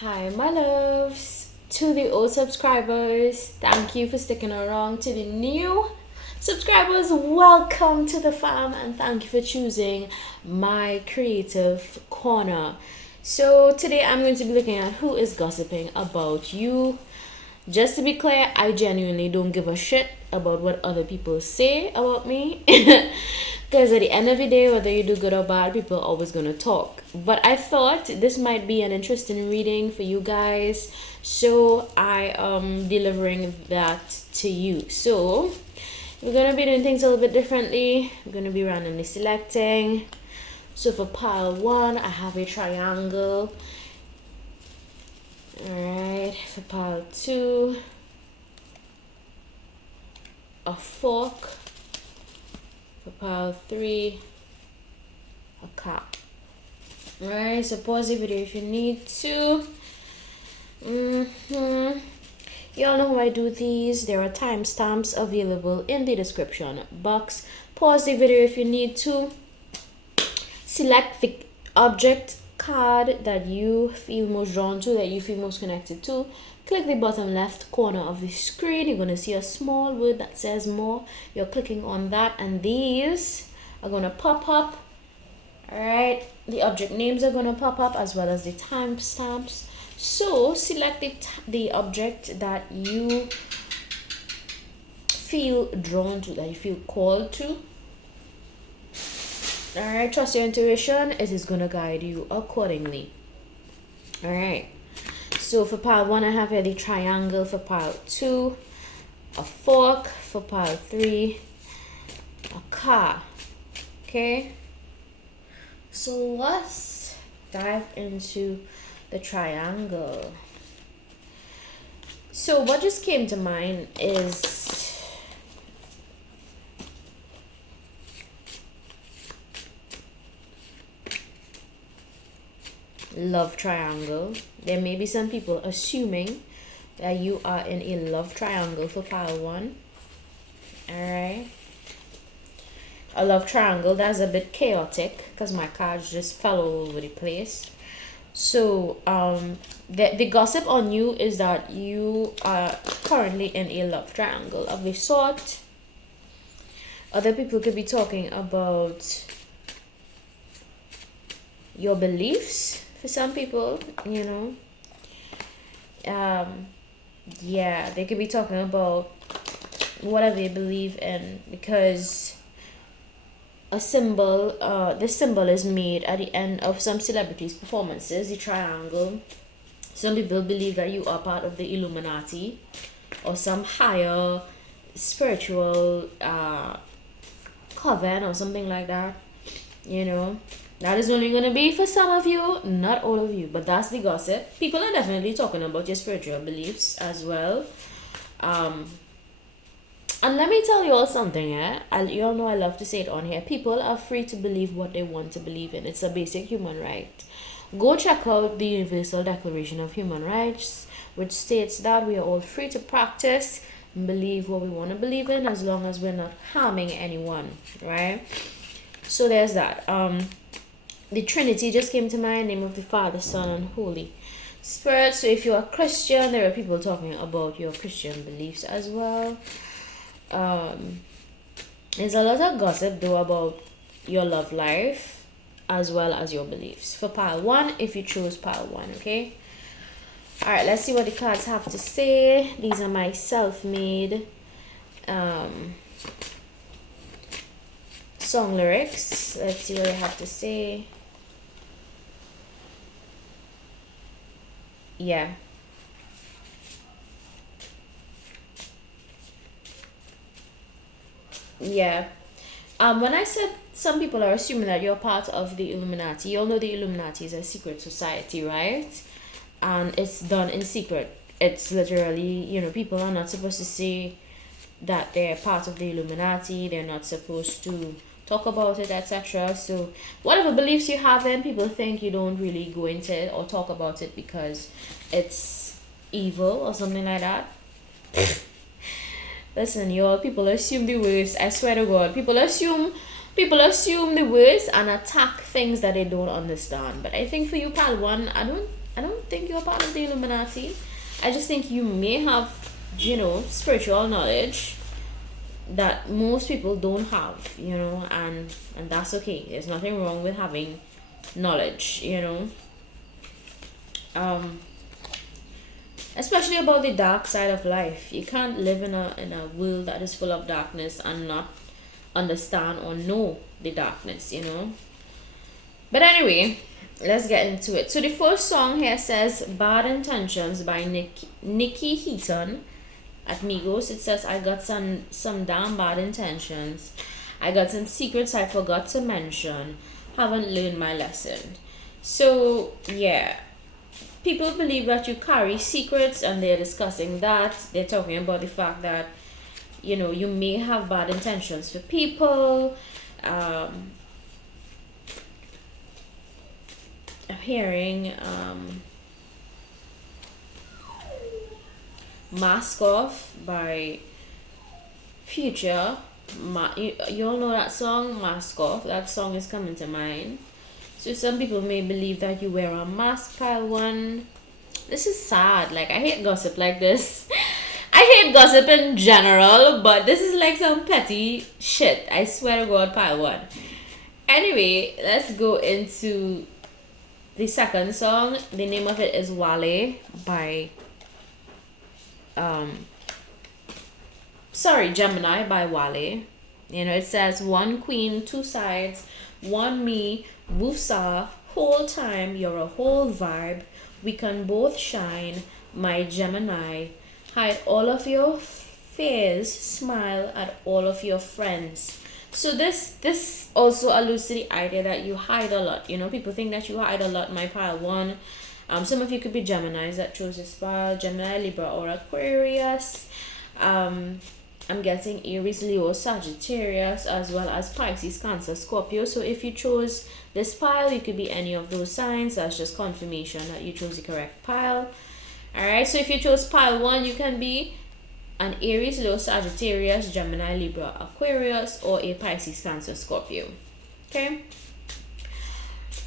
Hi, my loves. To the old subscribers, thank you for sticking around. To the new subscribers, welcome to the fam and thank you for choosing my creative corner. So, today I'm going to be looking at who is gossiping about you. Just to be clear, I genuinely don't give a shit about what other people say about me. Because at the end of the day, whether you do good or bad, people are always going to talk. But I thought this might be an interesting reading for you guys. So I am delivering that to you. So we're going to be doing things a little bit differently. We're going to be randomly selecting. So for pile 1, I have a triangle. Alright, for pile 2, a fork. For pile 3, a cup. Alright, so pause the video if you need to. Y'all know how I do these. There are timestamps available in the description box. Pause the video if you need to. Select the object card that you feel most drawn to, that you feel most connected to. Click the bottom left corner of the screen. You're going to see a small word that says more. You're clicking on that and these are going to pop up. Alright, the object names are going to pop up as well as the timestamps. So select the object that you feel drawn to, that you feel called to. Alright, trust your intuition. It is going to guide you accordingly. Alright, so for pile 1, I have here the triangle. For pile 2, a fork. For pile 3, a car. Okay, so let's dive into the triangle. So what just came to mind is love triangle. There may be some people assuming that you are in a love triangle for pile 1. Alright, a love triangle that's a bit chaotic because my cards just fell all over the place. So the gossip on you is that you are currently in a love triangle of a sort. Other people could be talking about your beliefs. For some people, you know, yeah, they could be talking about whatever they believe in, because a symbol, this symbol is made at the end of some celebrities' performances, the triangle. Some people believe that you are part of the Illuminati or some higher spiritual coven or something like that, you know. That is only going to be for some of you, not all of you, but that's the gossip. People are definitely talking about your spiritual beliefs as well. And let me tell you all something, you all know I love to say it on here. People are free to believe what they want to believe in. It's a basic human right. Go check out the Universal Declaration of Human Rights, which states that we are all free to practice and believe what we want to believe in as long as we're not harming anyone, right? So there's that. The Trinity just came to mind, name of the Father, Son, and Holy Spirit. So if you're a Christian, there are people talking about your Christian beliefs as well. There's a lot of gossip though about your love life as well as your beliefs. For pile 1, if you chose pile 1, okay? Alright, let's see what the cards have to say. These are my self-made song lyrics. Let's see what they have to say. Yeah. Yeah. When I said some people are assuming that you're part of the Illuminati, you all know the Illuminati is a secret society, right? And it's done in secret. It's literally, you know, people are not supposed to say that they're part of the Illuminati. They're not supposed to talk about it, etc. So whatever beliefs you have in, people think you don't really go into it or talk about it because it's evil or something like that. Listen, y'all, people assume the worst. I swear to God, people assume the worst and attack things that they don't understand. But I think for you, pal one, I don't think you're part of the Illuminati. I just think you may have, spiritual knowledge that most people don't have, and that's okay. There's nothing wrong with having knowledge, especially about the dark side of life. You can't live in a world that is full of darkness and not understand or know the darkness, But anyway, let's get into it. So the first song here says Bad Intentions by Nikki Heaton at Migos. It says, I got some damn bad intentions. I got some secrets I forgot to mention. Haven't learned my lesson. So yeah, people believe that you carry secrets, and they're discussing that. They're talking about the fact that you may have bad intentions for people. I'm hearing Mask Off by Future. You all know that song, Mask Off. That song is coming to mind. So some people may believe that you wear a mask, pile one. This is sad. Like, I hate gossip like this. I hate gossip in general, but this is like some petty shit. I swear to God, pile one. Anyway, let's go into the second song. The name of it is Wale by Gemini by Wale. It says one queen, two sides, one me, woofsa, whole time, you're a whole vibe. We can both shine, my Gemini. Hide all of your fears, smile at all of your friends. So this also alludes to the idea that you hide a lot. People think that you hide a lot, my pile one. Some of you could be Geminis that chose this pile, Gemini, Libra, or Aquarius. I'm getting Aries, Leo, Sagittarius, as well as Pisces, Cancer, Scorpio. So if you chose this pile, you could be any of those signs. That's just confirmation that you chose the correct pile. Alright, so if you chose pile 1, you can be an Aries, Leo, Sagittarius, Gemini, Libra, Aquarius, or a Pisces, Cancer, Scorpio. Okay?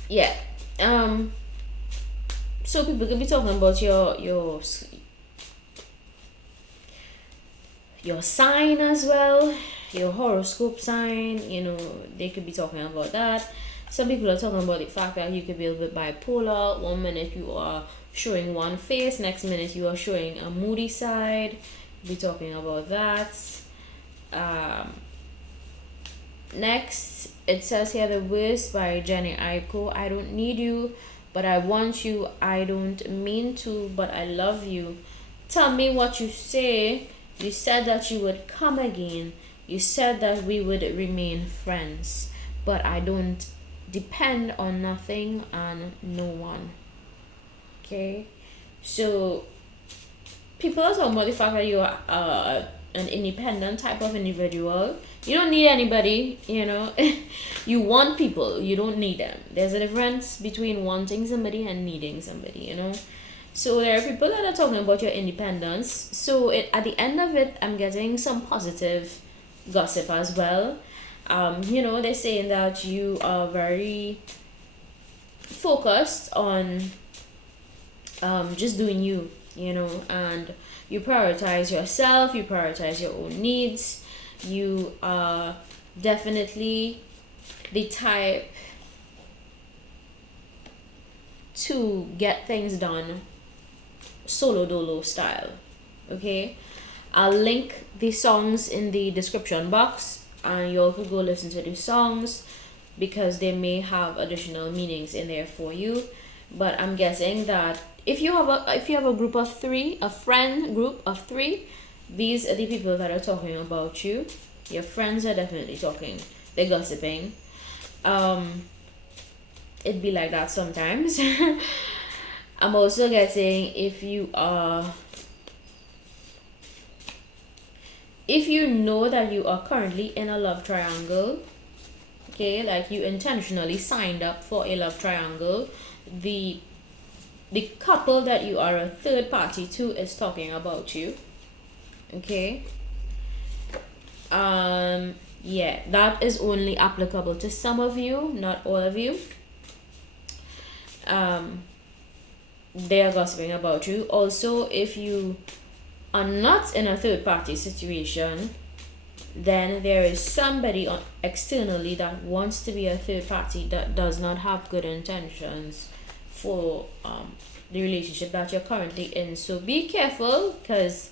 Yeah. So people could be talking about your sign as well, your horoscope sign. They could be talking about that. Some people are talking about the fact that you could be a bit bipolar. One minute you are showing one face, next minute you are showing a moody side. Be talking about that. Next, it says here the worst by Jenny Aiko. I don't need you, but I want you. I don't mean to, but I love you. Tell me what you say. You said that you would come again. You said that we would remain friends, but I don't depend on nothing and no one. Okay, so people are talking about the fact that you are an independent type of individual. You don't need anybody, You want people, you don't need them. There's a difference between wanting somebody and needing somebody, So there are people that are talking about your independence. So at the end of it, I'm getting some positive gossip as well. They're saying that you are very focused on just doing you, and you prioritize yourself, you prioritize your own needs. You are definitely the type to get things done solo dolo style. Okay, I'll link the songs in the description box, and you all could go listen to these songs because they may have additional meanings in there for you. But I'm guessing that if you have a group of 3, a friend group of 3, these are the people that are talking about you. Your friends are definitely talking. They're gossiping. It'd be like that sometimes. I'm also getting if you know that you are currently in a love triangle, okay, like you intentionally signed up for a love triangle, the couple that you are a third party to is talking about you. Okay. Yeah, that is only applicable to some of you, not all of you. they are gossiping about you. Also, if you are not in a third party situation, then there is somebody externally that wants to be a third party that does not have good intentions for the relationship that you're currently in. So be careful, because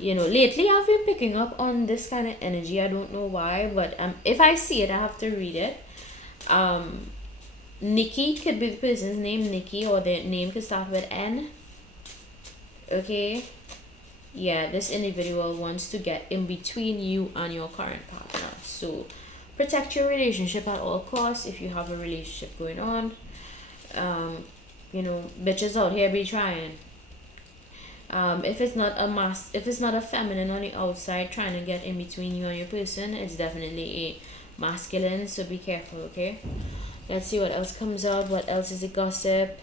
lately I've been picking up on this kind of energy. I don't know why, but if I see it, I have to read it. Nikki could be the person's name, Nikki, or the name could start with N. Okay. Yeah, this individual wants to get in between you and your current partner. So protect your relationship at all costs if you have a relationship going on. Bitches out here be trying. If it's not a feminine on the outside trying to get in between you and your person, it's definitely a masculine. So be careful, okay? Let's see what else comes out. What else is a gossip?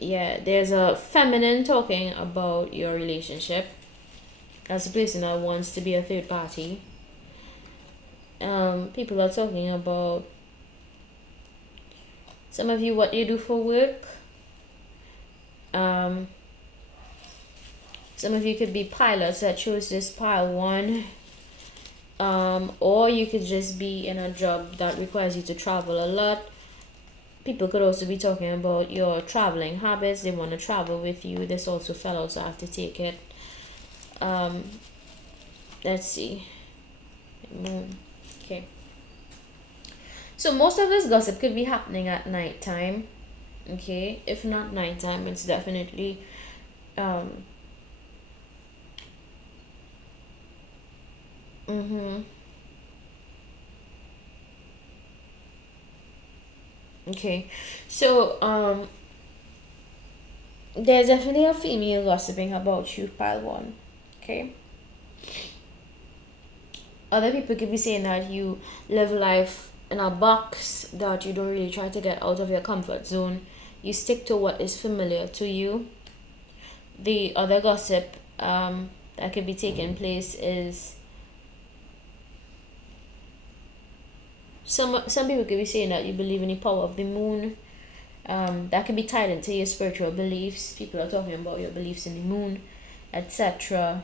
Yeah, there's a feminine talking about your relationship as a person that wants to be a third party. People are talking about some of you, what you do for work. Some of you could be pilots that chose this pile 1. Or you could just be in a job that requires you to travel a lot. People could also be talking about your traveling habits. They want to travel with you. This also fell out, so I have to take it. Let's see. Okay. So most of this gossip could be happening at nighttime. Okay. If not nighttime, it's definitely Okay, so there's definitely a female gossiping about you, pile 1. Okay. Other people could be saying that you live life in a box, that you don't really try to get out of your comfort zone. You stick to what is familiar to you. The other gossip that could be taking place is some people could be saying that you believe in the power of the moon. That could be tied into your spiritual beliefs. People are talking about your beliefs in the moon, etc.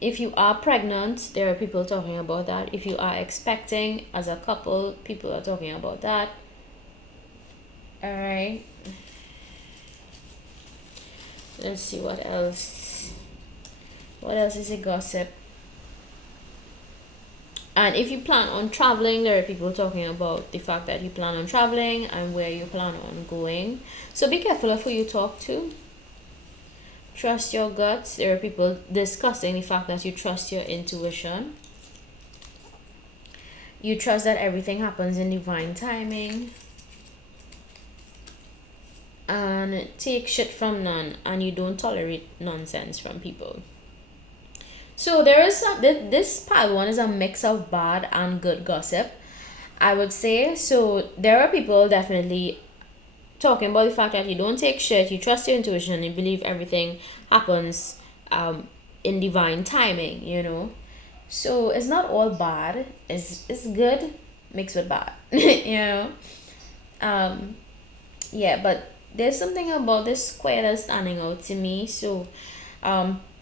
If you are pregnant, there are people talking about that. If you are expecting as a couple, people are talking about that. Alright. Let's see what else. What else is a gossip? And if you plan on traveling, there are people talking about the fact that you plan on traveling and where you plan on going. So be careful of who you talk to. Trust your guts. There are people discussing the fact that you trust your intuition. You trust that everything happens in divine timing. And take shit from none, and you don't tolerate nonsense from people. So there is this pile 1 is a mix of bad and good gossip, I would say. So there are people definitely talking about the fact that you don't take shit, you trust your intuition, you believe everything happens in divine timing, So it's not all bad. It's good mixed with bad, Yeah, but there's something about this square that's standing out to me. So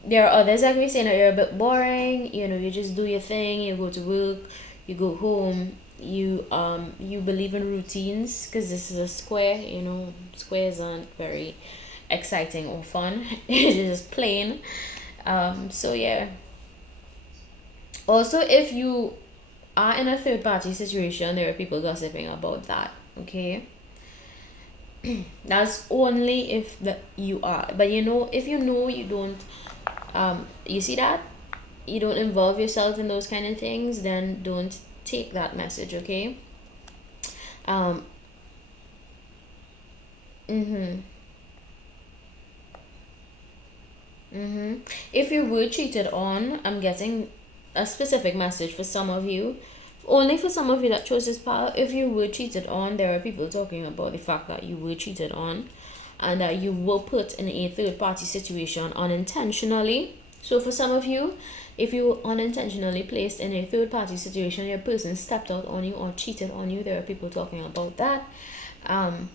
there are others that can be saying that you're a bit boring, you just do your thing, you go to work, you go home, you believe in routines, because this is a square. Squares aren't very exciting or fun. It's just plain. So yeah. Also, if you are in a third party situation, there are people gossiping about that. Okay. That's only if you are, but if you don't you see that you don't involve yourself in those kind of things, then don't take that message. Okay. If you were cheated on, I'm getting a specific message for some of you. Only for some of you that chose this path. If you were cheated on, there are people talking about the fact that you were cheated on and that you were put in a third party situation unintentionally. So for some of you, if you were unintentionally placed in a third party situation, your person stepped out on you or cheated on you, there are people talking about that. And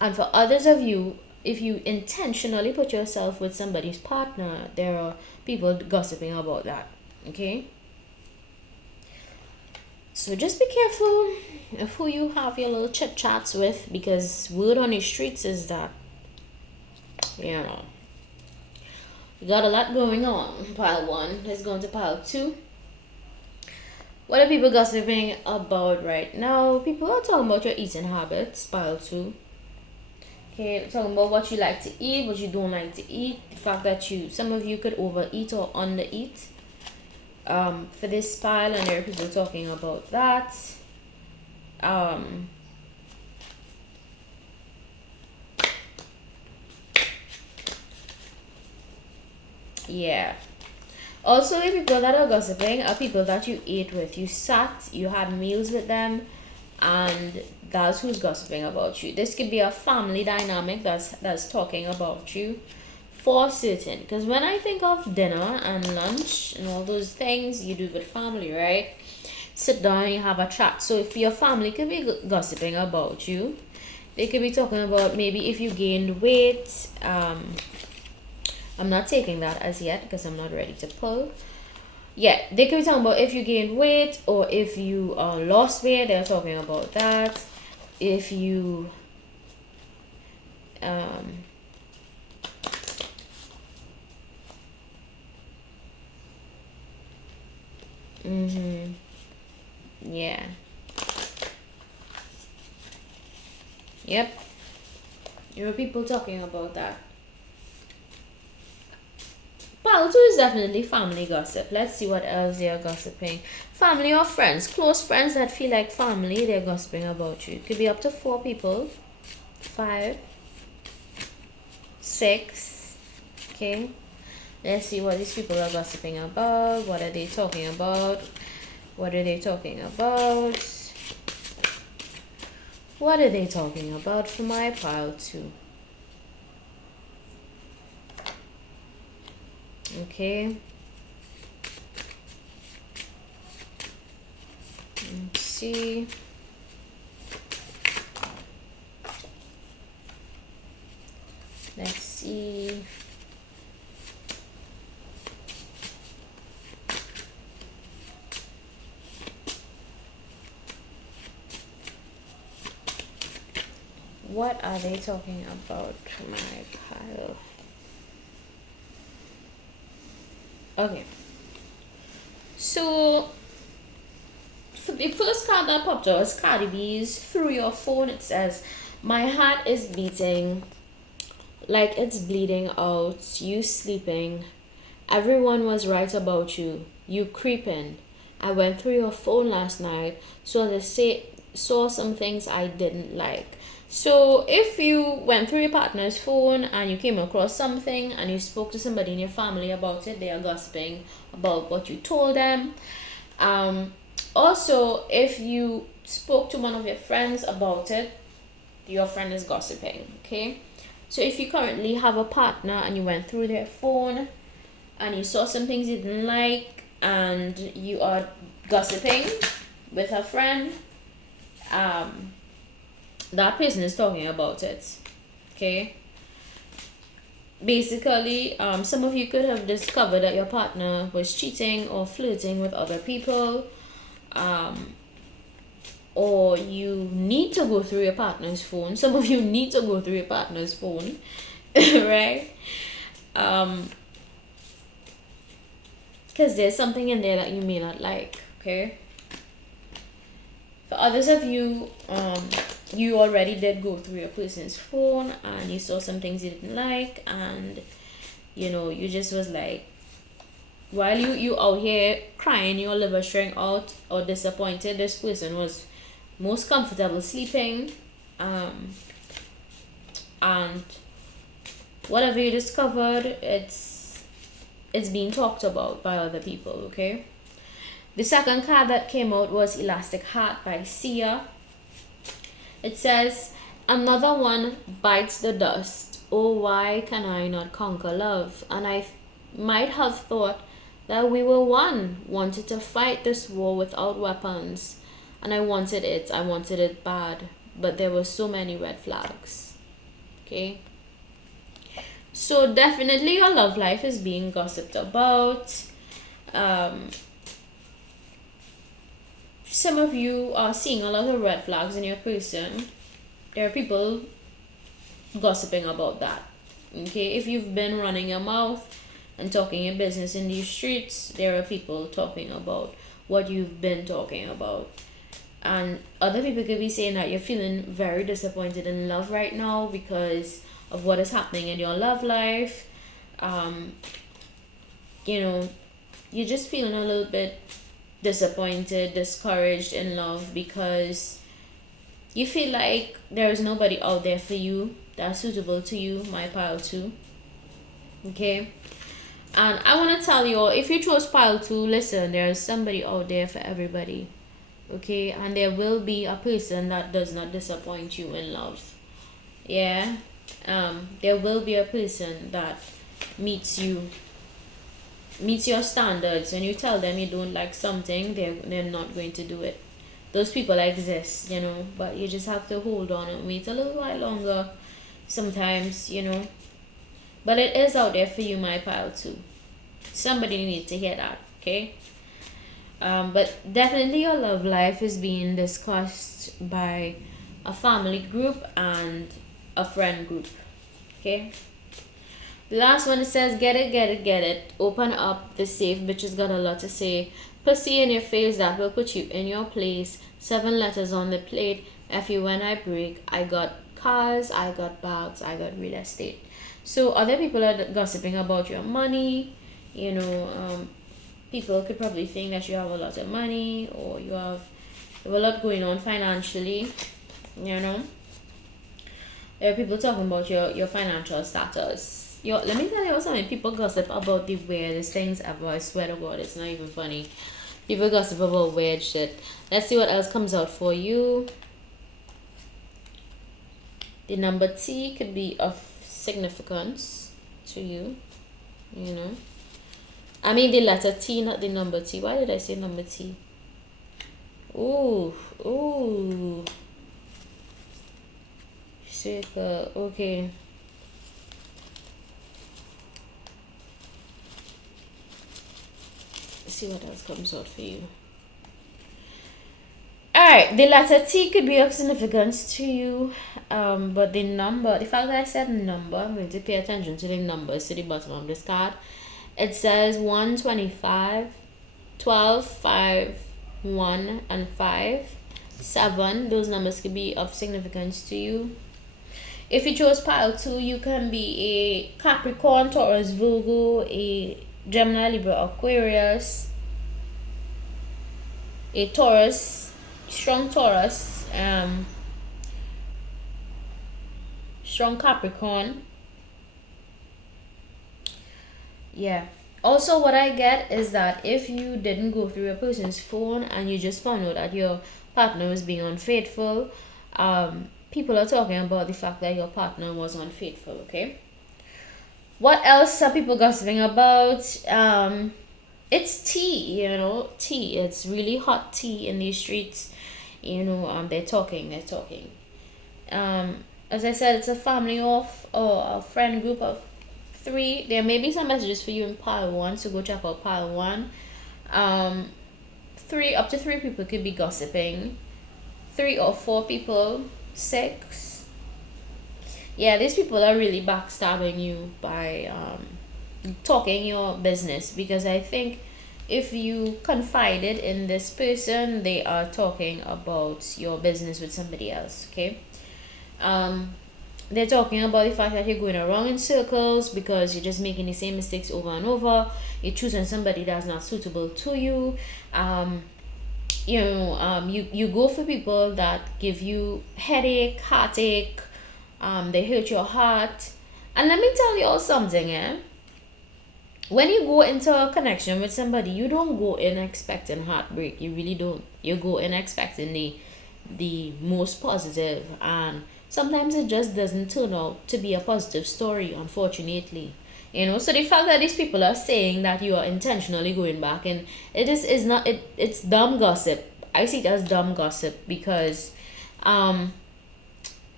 for others of you, if you intentionally put yourself with somebody's partner, there are people gossiping about that. Okay? So just be careful of who you have your little chit chats with, because word on the streets is that, you know, you got a lot going on. Pile 1 is going to pile 2. What are people gossiping about right now? People are talking about your eating habits, pile 2. Okay, talking about what you like to eat, what you don't like to eat, the fact that some of you could overeat or undereat. For this pile, and there are people talking about that. Yeah. Also, the people that are gossiping are people that you ate with. You sat, you had meals with them, and that's who's gossiping about you. This could be a family dynamic that's talking about you, for certain. Because when I think of dinner and lunch and all those things you do with family, right? Sit down and you have a chat. So if your family could be gossiping about you, they could be talking about maybe if you gained weight. I'm not taking that as yet because I'm not ready to pull. Yeah, they could be talking about if you gained weight, or if you lost weight, they're talking about that. If you yeah. Yep. There are people talking about that. Pile 2 is definitely family gossip. Let's see what else they are gossiping. Family or friends. Close friends that feel like family, they're gossiping about you. It could be up to 4 people. 5. 6. Okay. Let's see what these people are gossiping about. What are they talking about? What are they talking about? What are they talking about for my pile 2? Okay. Let's see. Let's see. What are they talking about for my pile? Okay. So, for the first card that popped out was Cardi B's Through Your Phone. It says, my heart is beating like it's bleeding out. You sleeping. Everyone was right about you. You creeping. I went through your phone last night, so they saw some things I didn't like. So if you went through your partner's phone and you came across something and you spoke to somebody in your family about it, they are gossiping about what you told them. Also, if you spoke to one of your friends about it, your friend is gossiping. Okay, so if you currently have a partner and you went through their phone and you saw some things you didn't like and you are gossiping with a friend, that person is talking about it. Okay, basically, some of you could have discovered that your partner was cheating or flirting with other people, or you need to go through your partner's phone. Some of you need to go through your partner's phone, right? Because there's something in there that you may not like. Okay, for others of you, you already did go through your person's phone and you saw some things you didn't like, and you just was like, while you out here crying your liver string out or disappointed, this person was most comfortable sleeping, and whatever you discovered, it's being talked about by other people. Okay, the second card that came out was Elastic Heart by Sia. It says, another one bites the dust. Oh, why can I not conquer love? And I might have thought that we were one, wanted to fight this war without weapons. And I wanted it bad. but there were so many red flags. Okay, so definitely your love life is being gossiped about. Some of you are seeing a lot of red flags in your person. There are people gossiping about that. Okay, if you've been running your mouth and talking your business in these streets, there are people talking about what you've been talking about. And other people could be saying that you're feeling very disappointed in love right now because of what is happening in your love life. You know, you're just feeling a little bit disappointed, discouraged in love because you feel like there is nobody out there for you that's suitable to you, my pile 2. Okay, and I want to tell you all, if you chose pile 2, listen, there's somebody out there for everybody. Okay, and there will be a person that does not disappoint you in love. Yeah, there will be a person that meets your standards. When you tell them you don't like something, they're not going to do it. Those people exist, but you just have to hold on and wait a little while longer sometimes, but it is out there for you, my pile 2. Somebody needs to hear that. Okay, but definitely your love life is being discussed by a family group and a friend group. Okay, the last one, it says, get it. Open up the safe. Bitches got a lot to say. Pussy in your face that will put you in your place. 7 letters on the plate. F you when I break. I got cars, I got bags, I got real estate. So other people are gossiping about your money. People could probably think that you have a lot of money or you have a lot going on financially. There are people talking about your financial status. Let me tell you something. People gossip about the weirdest things ever. I swear to God, it's not even funny. People gossip about weird shit. Let's see what else comes out for you. The number T could be of significance to you. I mean the letter T, not the number T. Why did I say number T? Ooh. Shaker. Okay. See what else comes out for you. Alright, the letter T could be of significance to you, but the fact that I said number, I'm going to pay attention to the numbers to the bottom of this card. It says 125, 12, 5, 1, and 5, 7. Those numbers could be of significance to you. If you chose pile 2, you can be a Capricorn, Taurus, Virgo, a Gemini, Libra, Aquarius, a Taurus, strong Taurus, strong Capricorn. Yeah. Also, what I get is that if you didn't go through your person's phone and you just found out that your partner was being unfaithful, people are talking about the fact that your partner was unfaithful. Okay. What else are people gossiping about? It's tea, tea. It's really hot tea in these streets. They're talking. As I said, it's a family of or a friend group of 3. There may be some messages for you in pile 1, so go check out pile 1. up to 3 people could be gossiping. 3 or 4 people, 6. Yeah, these people are really backstabbing you by talking your business, because I think if you confided in this person, they are talking about your business with somebody else. Okay. They're talking about the fact that you're going around in circles because you're just making the same mistakes over and over. You're choosing somebody that's not suitable to you. You go for people that give you headache, heartache. They hurt your heart. And let me tell you all something, when you go into a connection with somebody, you don't go in expecting heartbreak. You really don't. You go in expecting the most positive, and sometimes it just doesn't turn out to be a positive story, unfortunately. So the fact that these people are saying that you are intentionally going back, and is not, it's dumb gossip. I see it as dumb gossip, because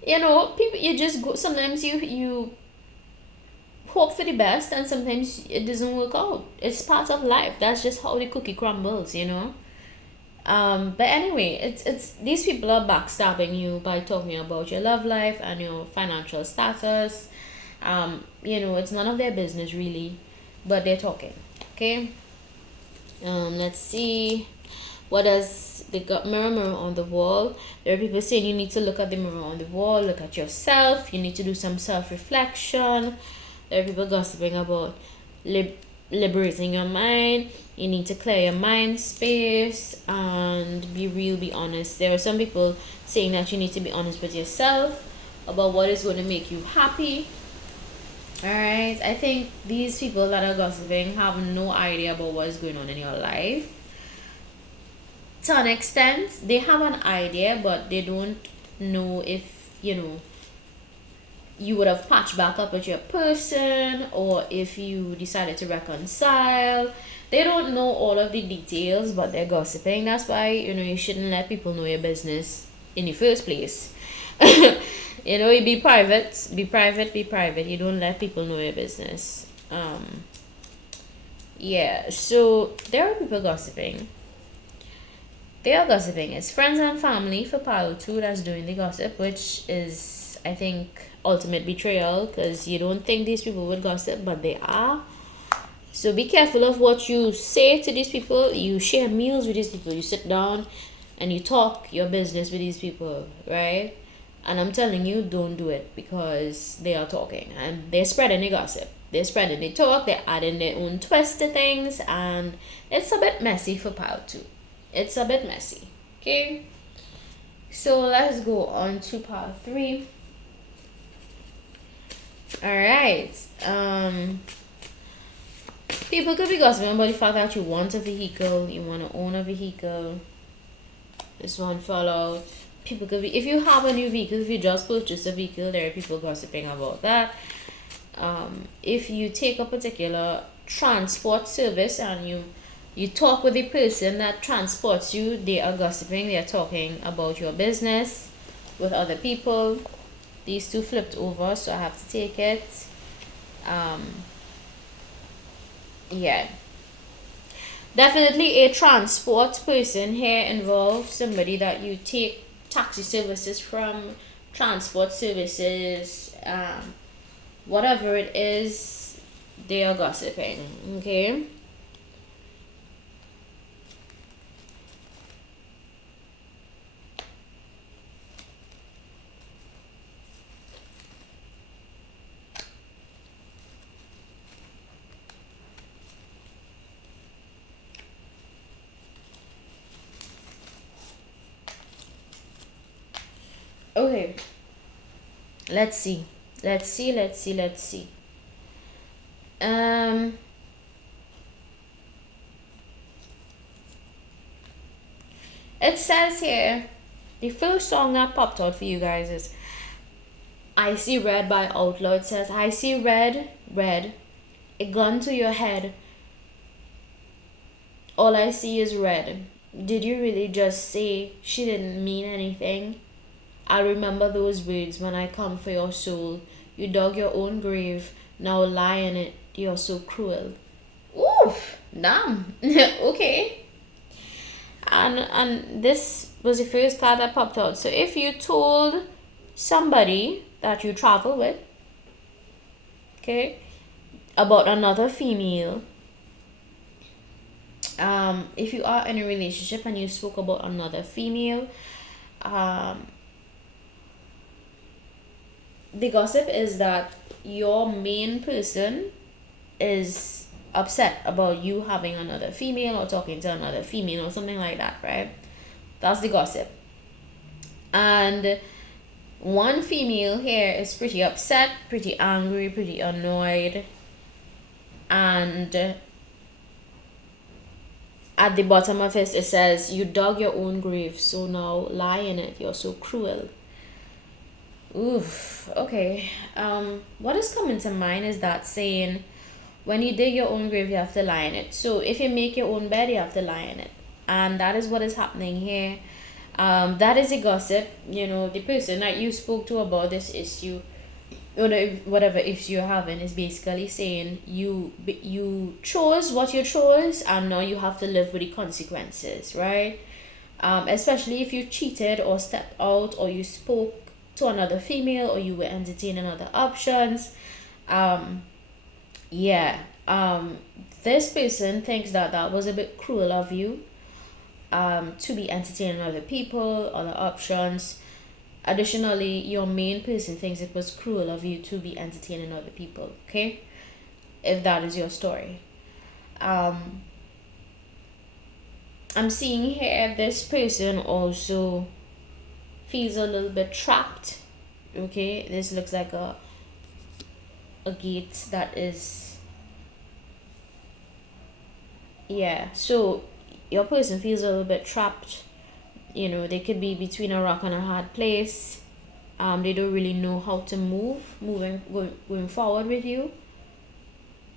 You know, people, you just go, sometimes you hope for the best, and sometimes it doesn't work out. It's part of life. That's just how the cookie crumbles, you know. But anyway, it's these people are backstabbing you by talking about your love life and your financial status. You know, it's none of their business really, but they're talking. Okay. Let's see. What does the mirror on the wall? There are people saying you need to look at the mirror on the wall, look at yourself. You need to do some self reflection. There are people gossiping about liberating your mind. You need to clear your mind space and be real, be honest. There are some people saying that you need to be honest with yourself about what is going to make you happy. Alright, I think these people that are gossiping have no idea about what is going on in your life. To an extent, they have an idea, but they don't know if, you know, you would have patched back up with your person, or if you decided to reconcile. They don't know all of the details, but they're gossiping. That's why, you know, you shouldn't let people know your business in the first place. You know, you be private, be private, be private. You don't let people know your business. Yeah, so there are people gossiping. They are gossiping. It's friends and family for pile 2 that's doing the gossip, which is, I think, ultimate betrayal, because you don't think these people would gossip, but they are. So be careful of what you say to these people. You share meals with these people. You sit down and you talk your business with these people, right? And I'm telling you, don't do it, because they are talking and they're spreading the gossip. They're spreading the talk. They're adding their own twist to things, and it's a bit messy for pile 2. It's a bit messy. Okay. So let's go on to pile 3. Alright. People could be gossiping about the fact that you want a vehicle, you want to own a vehicle. This one fell out. People could be, if you have a new vehicle, if you just purchased a vehicle, there are people gossiping about that. If you take a particular transport service and you talk with the person that transports you, they are gossiping, they are talking about your business with other people. These 2 flipped over, so I have to take it. Yeah. Definitely a transport person here involved, somebody that you take taxi services from, transport services, whatever it is, they are gossiping. Okay. Okay, let's see. It says here, the first song that popped out for you guys is I See Red by Outlaw. It says, I see red, red, a gun to your head. All I see is red. Did you really just say she didn't mean anything? I remember those words when I come for your soul. You dug your own grave, now lie in it. You're so cruel. Oof, damn. Okay. And this was the first card that popped out. So if you told somebody that you travel with, okay, about another female, if you are in a relationship and you spoke about another female, the gossip is that your main person is upset about you having another female or talking to another female or something like that, right? That's the gossip. And one female here is pretty upset, pretty angry, pretty annoyed, and at the bottom of it, it says, you dug your own grave, so now lie in it. You're so cruel. Oof, okay. What is coming to mind is that saying, when you dig your own grave, you have to lie in it. So if you make your own bed, you have to lie in it. And that is what is happening here. That is a gossip. You know, the person that you spoke to about this issue, whatever issue you're having, is basically saying you chose what you chose, and now you have to live with the consequences, right? Especially if you cheated or stepped out, or you spoke to another female, or you were entertaining other options. Yeah. This person thinks that that was a bit cruel of you, to be entertaining other people, other options. Additionally, your main person thinks it was cruel of you to be entertaining other people, okay? If that is your story. Um, I'm seeing here this person also feels a little bit trapped, okay? This looks like a gate that is, yeah. So your person feels a little bit trapped. You know, they could be between a rock and a hard place. They don't really know how to going forward with you.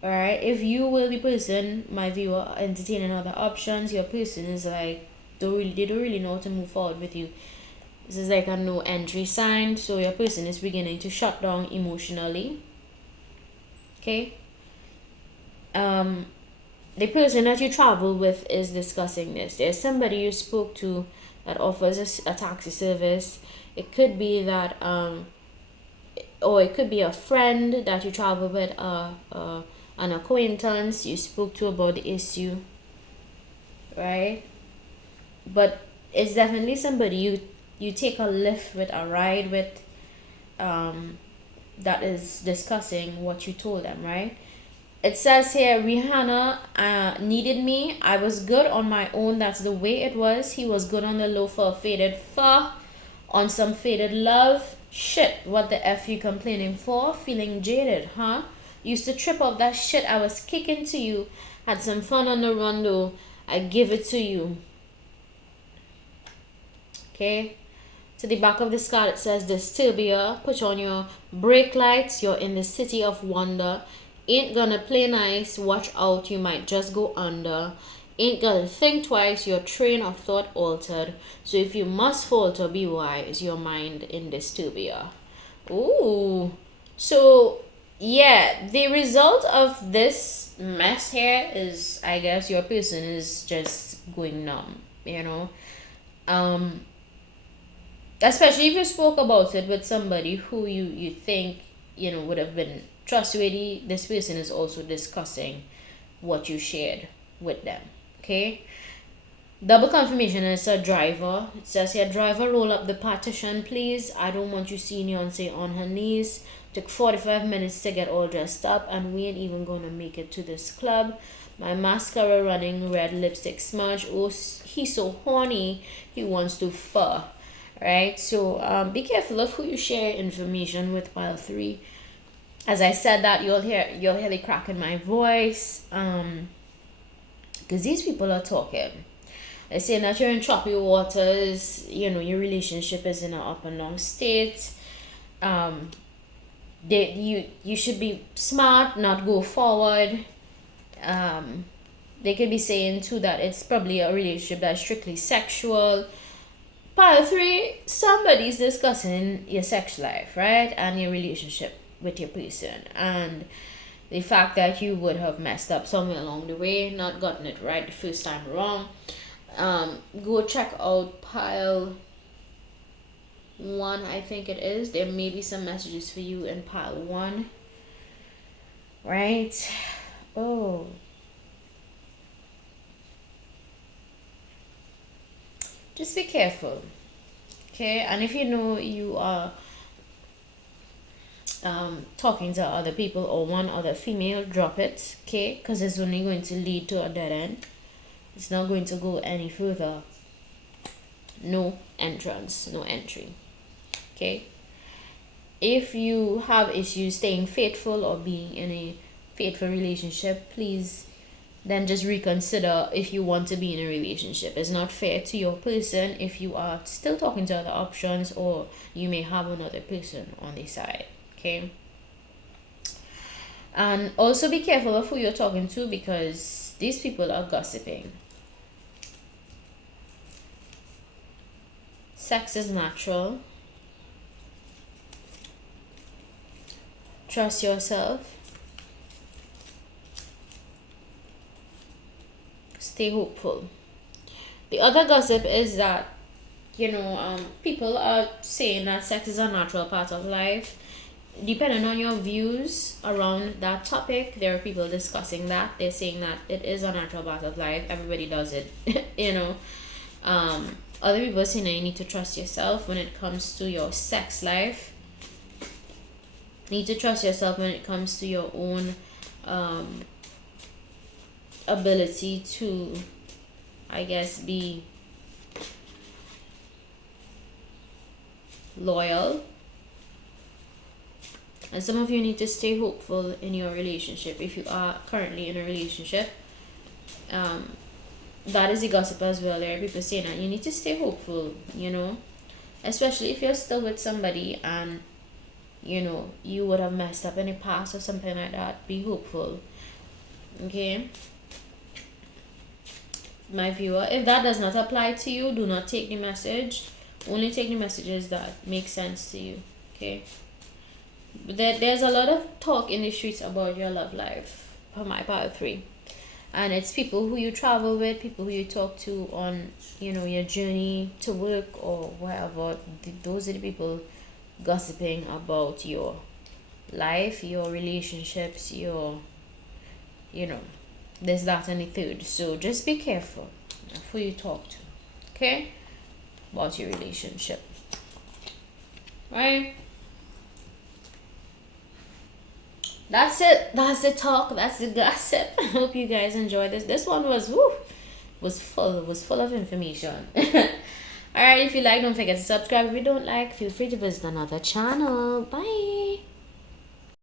All right, if you will the person, my viewer, entertaining other options, your person is like, they don't really know how to move forward with you. This is like a no entry sign, so your person is beginning to shut down emotionally. Okay. The person that you travel with is discussing this. There's somebody you spoke to that offers a taxi service. It could be that or it could be a friend that you travel with, an acquaintance you spoke to about the issue, right? But it's definitely somebody you take a lift with, a ride with, that is discussing what you told them, right? It says here, Rihanna needed me. I was good on my own. That's the way it was. He was good on the low for a faded fur, on some faded love. Shit, what the F you complaining for? Feeling jaded, huh? Used to trip off that shit I was kicking to you. Had some fun on the run though. I give it to you. Okay? To the back of this card it says, Disturbia, put on your brake lights. You're in the city of wonder. Ain't gonna play nice, watch out, you might just go under. Ain't gonna think twice, your train of thought altered. So if you must falter, be wise, your mind in Disturbia. Ooh. So, yeah, the result of this mess here is, I guess, your person is just going numb, you know? Especially if you spoke about it with somebody who you think, you know, would have been trustworthy. This person is also discussing what you shared with them, okay? Double confirmation is a driver. It says here, driver, roll up the partition please. I don't want you seeing Beyonce on her knees. Took 45 minutes to get all dressed up, and we ain't even gonna make it to this club. My mascara running, red lipstick smudge. Oh, he's so horny, he wants to fuck. Right? So be careful of who you share information with, pile 3. As I said that, you'll hear the crack in my voice, because these people are talking. They're saying that you're in choppy waters, you know, your relationship is in an up and down state. You should be smart, not go forward. They could be saying too that it's probably a relationship that's strictly sexual. Part 3, somebody's discussing your sex life, right? And your relationship with your person. And the fact that you would have messed up somewhere along the way, not gotten it right the first time around. Go check out pile 1, I think it is. There may be some messages for you in pile 1. Right? Oh. Just be careful, okay? And if you know you are talking to other people or one other female, drop it, okay? Because it's only going to lead to a dead end. It's not going to go any further. No entrance, no entry, okay? If you have issues staying faithful or being in a faithful relationship, please then just reconsider if you want to be in a relationship. It's not fair to your person if you are still talking to other options, or you may have another person on the side, okay? And also be careful of who you're talking to, because these people are gossiping. Sex is natural. Trust yourself. Stay hopeful. The other gossip is that, people are saying that sex is a natural part of life. Depending on your views around that topic, there are people discussing that. They're saying that it is a natural part of life. Everybody does it, Other people are saying that you need to trust yourself when it comes to your sex life. You need to trust yourself when it comes to your own ability to, I guess, be loyal. And some of you need to stay hopeful in your relationship. If you are currently in a relationship, that is the gossip as well. There are people saying that you need to stay hopeful, especially if you're still with somebody and you would have messed up in the past or something like that. Be hopeful. Okay, my viewer, if that does not apply to you, do not take the message. Only take the messages that make sense to you. Okay, there's a lot of talk in the streets about your love life for my part 3, and it's people who you travel with, people who you talk to on your journey to work or wherever. Those are the people gossiping about your life, your relationships, your this, that, and the third. So just be careful who you talk to, okay, about your relationship, right? That's it. That's the talk. That's the gossip. I hope you guys enjoyed this. This one was full of information. Alright, if you like, don't forget to subscribe. If you don't like, feel free to visit another channel. Bye.